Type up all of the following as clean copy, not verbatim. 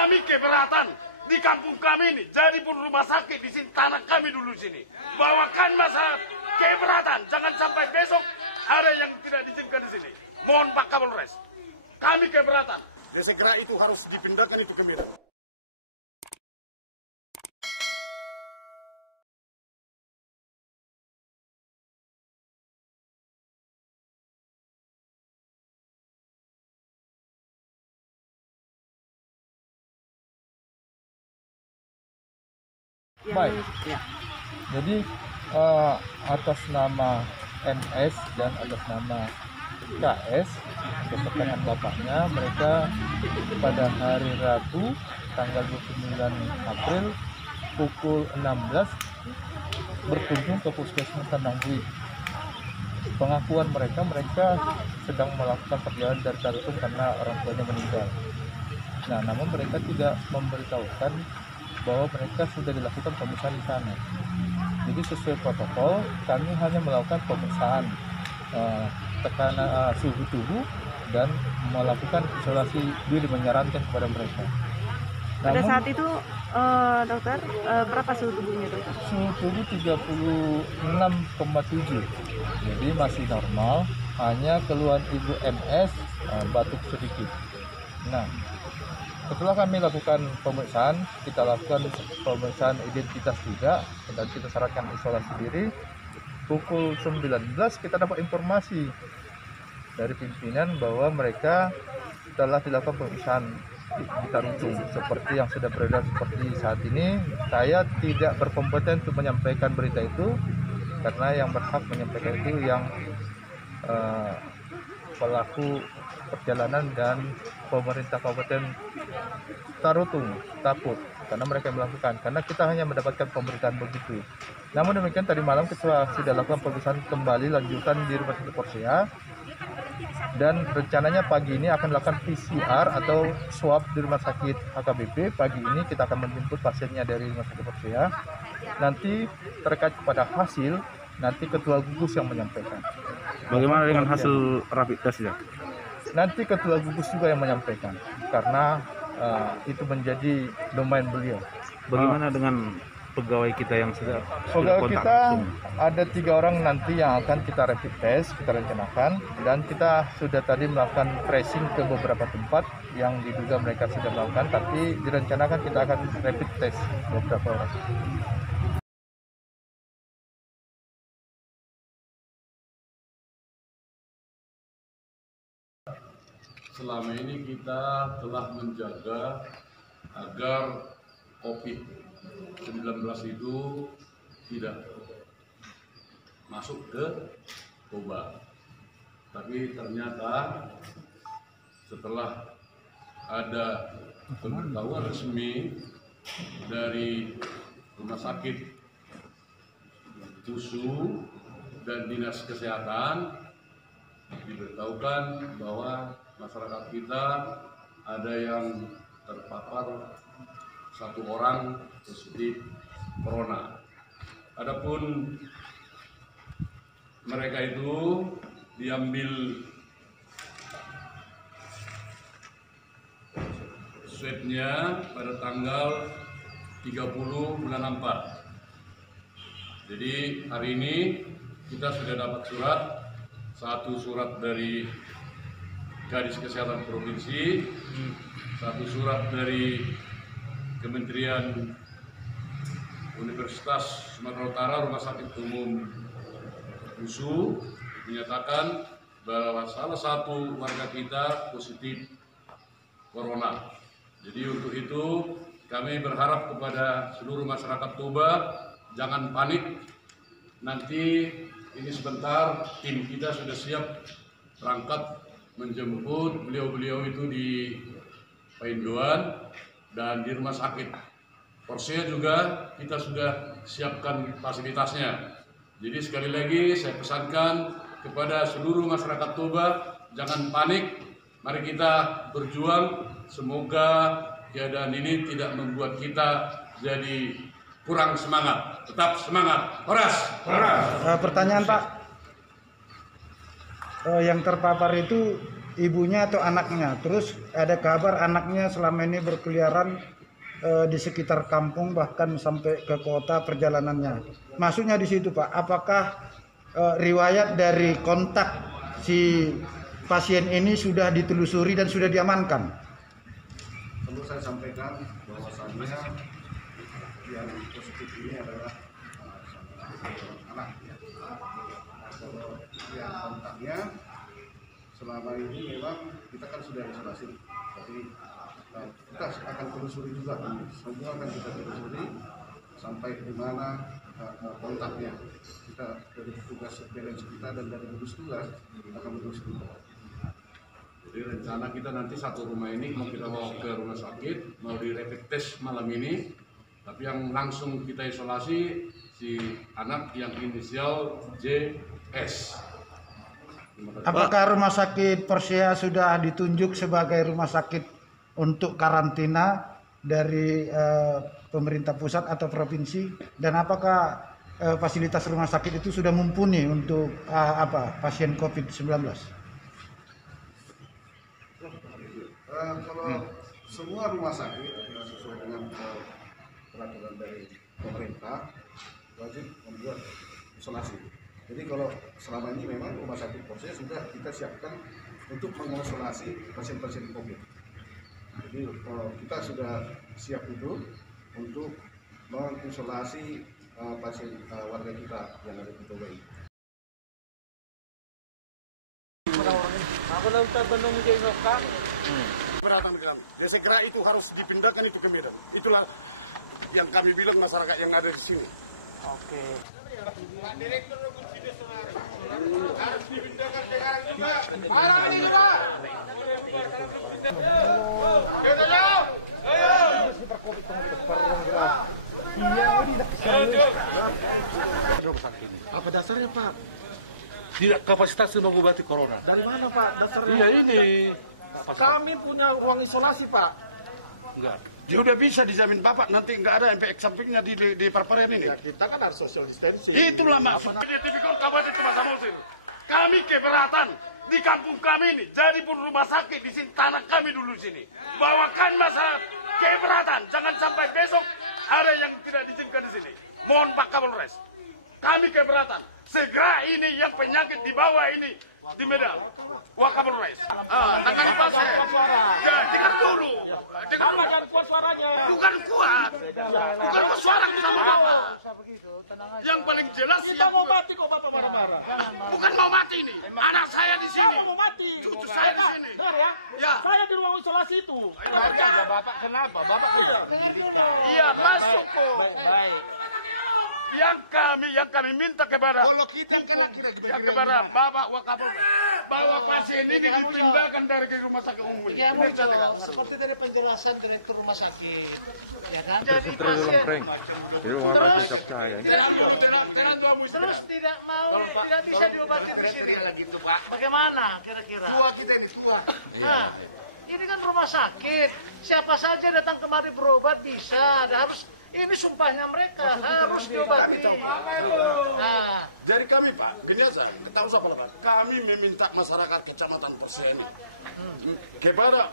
Kami keberatan di kampung kami ini, jadi pun rumah sakit di sini, tanah kami dulu sini. Bawakan masalah keberatan, jangan sampai besok ada yang tidak diizinkan di sini. Mohon Pak Kapolres, kami keberatan. Dan segera itu harus dipindahkan itu ke Medan. Baik, jadi atas nama MS dan atas nama KS beserta dengan bapaknya, mereka pada hari Rabu tanggal 29 April pukul 16 berkunjung ke Puskesmas Kandang Bui. Pengakuan mereka sedang melakukan perjalanan dari Tarutung karena orang tuanya meninggal. Nah, namun mereka tidak memberitahukan bahwa mereka sudah dilakukan pemeriksaan di sana. Jadi sesuai protokol, kami hanya melakukan pemeriksaan tekanan suhu tubuh dan melakukan isolasi diri, menyarankan kepada mereka. Pada saat itu, dokter, berapa suhu tubuhnya, dokter? Suhu tubuh 36,7, jadi masih normal. Hanya keluhan ibu MS batuk sedikit. Nah, setelah kami lakukan pemeriksaan, kita lakukan pemeriksaan identitas juga, dan kita sarankan isolasi diri. Pukul 19 kita dapat informasi dari pimpinan bahwa mereka telah dilakukan pemeriksaan di Tarutung. Seperti yang sudah beredar seperti saat ini, saya tidak berkompeten untuk menyampaikan berita itu, karena yang berhak menyampaikan itu yang pelaku perjalanan dan pemerintah Kabupaten Tarutung, Taput, karena mereka melakukan, karena kita hanya mendapatkan pemberitaan begitu. Namun demikian tadi malam kita sudah lakukan pemeriksaan kembali lanjutan di Rumah Sakit Porsea, dan rencananya pagi ini akan lakukan PCR atau swab di Rumah Sakit HKBP. Pagi ini kita akan menjemput pasiennya dari Rumah Sakit Porsea. Nanti terkait kepada hasil, nanti Ketua Gugus yang menyampaikan. Bagaimana dengan hasil rapid test ya? Nanti Ketua Gugus juga yang menyampaikan, karena itu menjadi domain beliau. Bagaimana dengan pegawai kita yang sudah Pegawai kontak kita langsung? ada 3 orang nanti yang akan kita rapid test, kita rencanakan, dan kita sudah tadi melakukan tracing ke beberapa tempat yang diduga mereka sudah melakukan, tapi direncanakan kita akan rapid test beberapa orang. Selama ini kita telah menjaga agar COVID-19 itu tidak masuk ke Toba. Tapi ternyata setelah ada pemberitahuan resmi dari Rumah Sakit TUSU dan Dinas Kesehatan, diberitahukan bahwa masyarakat kita ada yang terpapar 1 orang positif corona. Adapun mereka itu diambil swabnya pada tanggal 30 bulan 4. Jadi hari ini kita sudah dapat surat, 1 surat dari Kadis Kesehatan Provinsi, 1 surat dari Kementerian Universitas Sumatera Utara Rumah Sakit Umum USU menyatakan bahwa salah satu warga kita positif corona. Jadi untuk itu kami berharap kepada seluruh masyarakat Toba jangan panik. Nanti ini sebentar tim kita sudah siap berangkat menjemput beliau-beliau itu di Painduan dan di Rumah Sakit Porsea juga kita sudah siapkan fasilitasnya. Jadi sekali lagi saya pesankan kepada seluruh masyarakat Toba jangan panik, mari kita berjuang. Semoga keadaan ini tidak membuat kita jadi kurang semangat. Tetap semangat, horas. Pertanyaan Pak, yang terpapar itu ibunya atau anaknya. Terus ada kabar anaknya selama ini berkeliaran di sekitar kampung bahkan sampai ke kota perjalanannya. Maksudnya di situ Pak, apakah riwayat dari kontak si pasien ini sudah ditelusuri dan sudah diamankan? Perlu saya sampaikan bahwasannya yang positif ini adalah anak. Kalau yang kontaknya selama ini memang kita kan sudah isolasi, tapi kita akan telusuri juga ini. Semua akan kita telusuri sampai di mana kontaknya. Kita dari petugas surveillance kita dan dari gugus tugas akan menelusuri. Jadi rencana kita nanti satu rumah ini mau kita bawa ke rumah sakit, mau di rapid test malam ini. Tapi yang langsung kita isolasi si anak yang inisial JS. Apakah rumah sakit Persea sudah ditunjuk sebagai rumah sakit untuk karantina dari pemerintah pusat atau provinsi, dan apakah fasilitas rumah sakit itu sudah mumpuni untuk pasien COVID-19? Kalau semua rumah sakit sesuai dengan peraturan dari pemerintah wajib membuat isolasi. Jadi kalau selama ini memang rumah sakit Persea sudah kita siapkan untuk mengisolasi pasien-pasien COVID. Jadi kita sudah siap itu untuk mengisolasi pasien warga kita yang ada di Toba ini. Keberatan di dalam. Dan segera itu harus dipindahkan itu ke Medan. Itulah yang kami bilang masyarakat yang ada di sini. Oke. Pak Direktur harus dipindahkan sekarang juga. Apa dasarnya Pak? Tidak kapasitas mengobati corona. Dari mana Pak dasarnya? Iya ini. Kami punya ruang isolasi Pak. Enggak. Dia udah bisa dijamin Bapak nanti nggak ada efek sampingnya di perparian ini. Ya, kita kan harus social distancing. Itulah maksudnya. Tipikal Kabupaten Samosir. Kami keberatan di kampung kami ini. Jadi pun rumah sakit di sini tanah kami dulu sini. Bawakan masalah keberatan. Jangan sampai besok ada yang tidak diizinkan di sini. Mohon Pak Kapolres. Kami keberatan. Segera ini yang penyakit di bawah ini di Medan. Wah Kapolres. Akan dipasang. Dengar dulu. Dengar dulu. Bukan kuat. Bukan kuat suaraku sama Bapak. Yang paling jelas Kita mau mati kok Bapak marah-marah. Bukan mau mati ini. Anak saya di sini. Mau mati. Cucu saya di sini. Ya. Saya di ruang isolasi itu. Bapak kenapa? Bapak iya masuk kok. Yang kami minta kepada kepada Bapak Wakapolres bahwa pasien ini dipindahkan dari rumah sakit umum. Ya, seperti dari penjelasan direktur rumah sakit, ya kan? Jadi pasien terus tidak bisa diobati di sini. Bagaimana kira-kira? Nah, ini kan rumah sakit. Siapa saja datang kemari berobat bisa. Harus. Ini sumpahnya mereka harus diobati. Nah, dari kami Pak, biasa tahu siapa Pak? Kami meminta masyarakat Kecamatan Persea ini kepada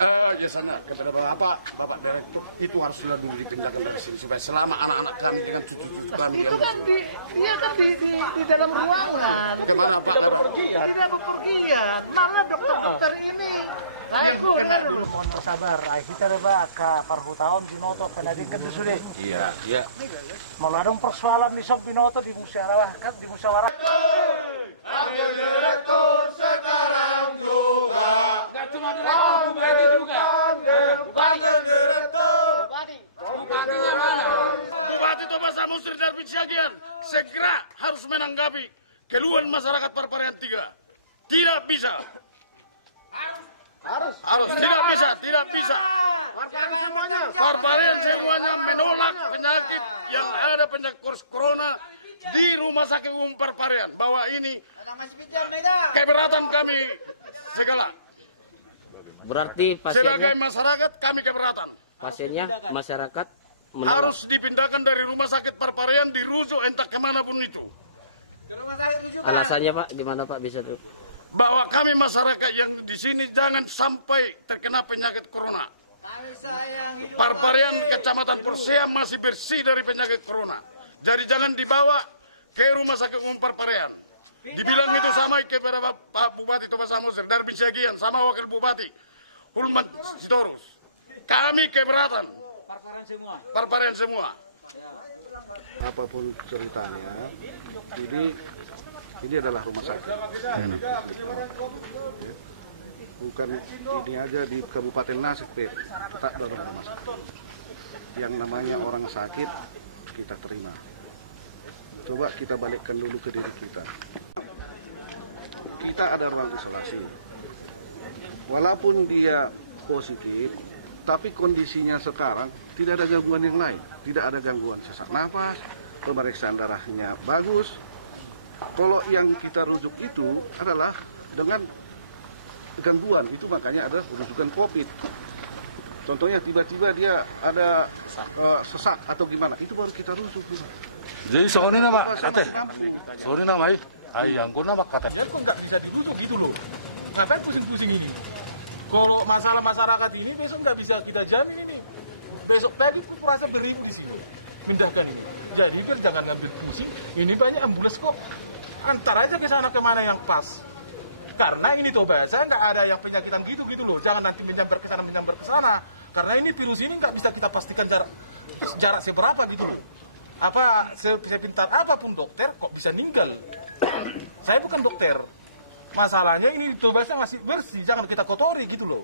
kepada Bapak Direktur itu harus sudah dulu dipindahkan dari sini supaya selama anak-anak kami dengan cucu-cucu kami itu kan dia kan di dalam ruangan. Kemana Pak? Tidak bepergian. Mana dokter-dokter ini? Aku dengar dulu. Mohon bersabar. Kita coba ke Parhutaon Binoto penadikan itu sudah. Iya. Malah ada persoalan di Sob Binoto dimusyawarahkan, Ambil direktur sekarang juga. Gak cuma direktur, Bupati juga. Ambil direktur. Bupatinya mana? Bupati Toba Samosir dan Piciagian segera harus menanggapi keluhan masyarakat Parparian 3. Tidak bisa. Harus. Tidak bisa. Parparian semuanya menolak penyakit yang ada penyakit corona di rumah sakit umum Parparian. Bahwa ini keberatan kami segala. Berarti Sebagai pasiennya, masyarakat kami keberatan. pasiennya masyarakat menolak. Harus dipindahkan dari rumah sakit Parparian dirujuk entah kemanapun itu. Alasannya Pak, gimana Pak bisa tuh? bahwa kami masyarakat yang di sini jangan sampai terkena penyakit corona. Parparian Kecamatan Persea masih bersih dari penyakit corona. Jadi jangan dibawa ke rumah sakit umum Parparian. Dibilang itu sama kepada Pak Bupati Toba Samosir, Darbi Jagian, sama Wakil Bupati Ulman Sitorus. Kami keberatan. Parparian semua. Apapun ceritanya, ini adalah rumah sakit. Bukan ini aja di Kabupaten Nasik, kita ada rumah sakit. Yang namanya orang sakit kita terima. Coba kita balikkan dulu ke diri kita. Kita ada ruang isolasi. Walaupun dia positif, tapi kondisinya sekarang tidak ada gangguan yang lain. Tidak ada gangguan sesak nafas, pemeriksaan darahnya bagus. Kalau yang kita rujuk itu adalah dengan gangguan, itu makanya ada rujukan COVID. Contohnya tiba-tiba dia ada sesak atau gimana, itu baru kita rujuk. Jadi soalnya nama kate, soalnya nama ayang gua nama kate. Ya kok nggak bisa dirujuk gitu loh. Ngapain pusing-pusing ini? Kalau masalah masyarakat ini besok nggak bisa kita jamin ini. Besok tadi pun merasa beribu di sini. Pindahkan ini. Jadi biar jangan ngambil pusing. Ini banyak ambulans kok. Antar aja ke sana kemana yang pas. Karena ini tuh bahasa nggak ada yang penyakitan gitu loh. Jangan nanti menyambar ke sana. Karena ini virus ini nggak bisa kita pastikan jarak seberapa gitu loh. Apa sepintar apapun dokter kok bisa meninggal. Saya bukan dokter. Masalahnya ini tuh bahasa masih bersih. Jangan kita kotori gitu loh.